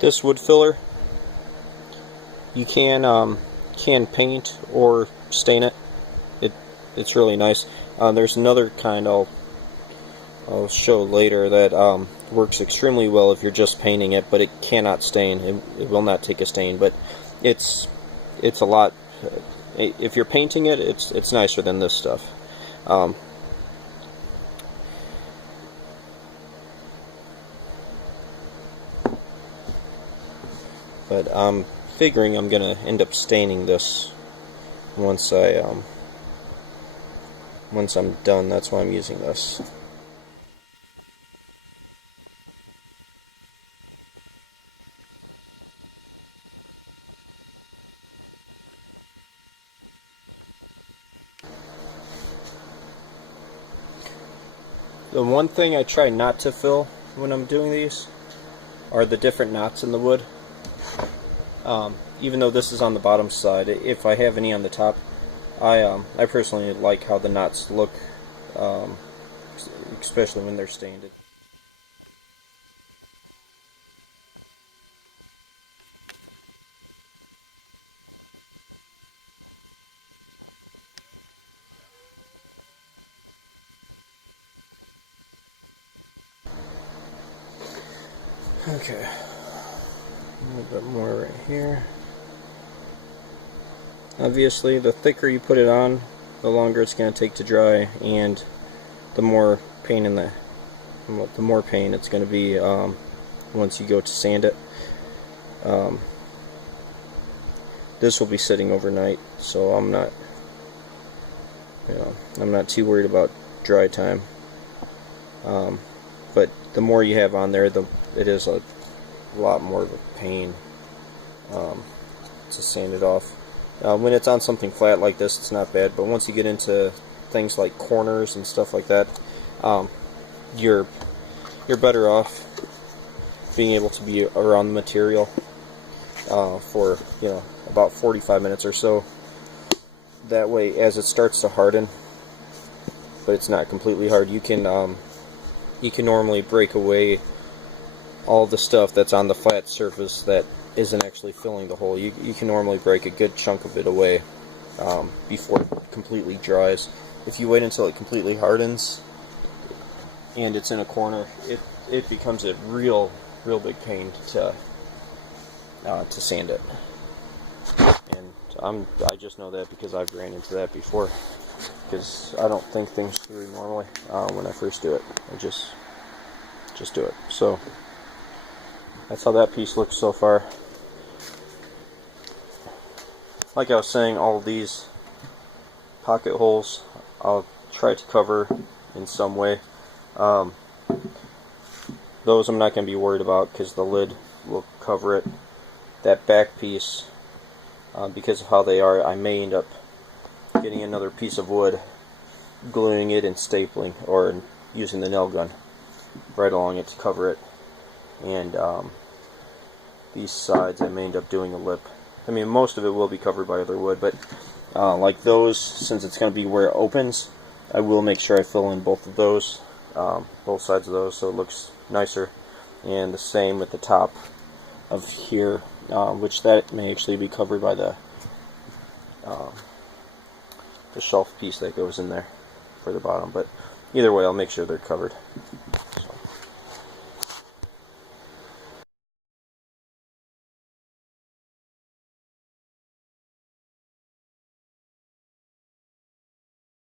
This wood filler, you can paint or stain it. It's really nice. There's another kind I'll show later that works extremely well if you're just painting it, but it cannot stain. It will not take a stain, but it's a lot. If you're painting it, it's nicer than this stuff. But I'm figuring I'm gonna end up staining this once I'm done. That's why I'm using this. The one thing I try not to fill when I'm doing these are the different knots in the wood. Even though this is on the bottom side, if I have any on the top, I personally like how the knots look, especially when they're stained. Okay, a little bit more right here. Obviously, the thicker you put it on, the longer it's going to take to dry, and the more pain it's going to be once you go to sand it. This will be sitting overnight, so I'm not too worried about dry time. But the more you have on there, it is a lot more of a pain to sand it off. When it's on something flat like this, it's not bad, but once you get into things like corners and stuff like that, you're better off being able to be around the material for about 45 minutes or so. That way, as it starts to harden, but it's not completely hard, you can normally break away all the stuff that's on the flat surface that isn't actually filling the hole. You can normally break a good chunk of it away before it completely dries. If you wait until it completely hardens and it's in a corner, it becomes a real big pain to sand it. And I just know that because I've ran into that before, because I don't think things through normally when I first do it. I just do it. So that's how that piece looks so far. Like I was saying, all of these pocket holes I'll try to cover in some way. Those I'm not going to be worried about because the lid will cover it. That back piece, because of how they are, I may end up getting another piece of wood, gluing it and stapling, or using the nail gun right along it to cover it. And these sides I may end up doing a lip. I mean, most of it will be covered by other wood, but like those, since it's going to be where it opens, I will make sure I fill in both of those, both sides of those, so it looks nicer. And the same with the top of here, which that may actually be covered by the shelf piece that goes in there for the bottom. But either way, I'll make sure they're covered.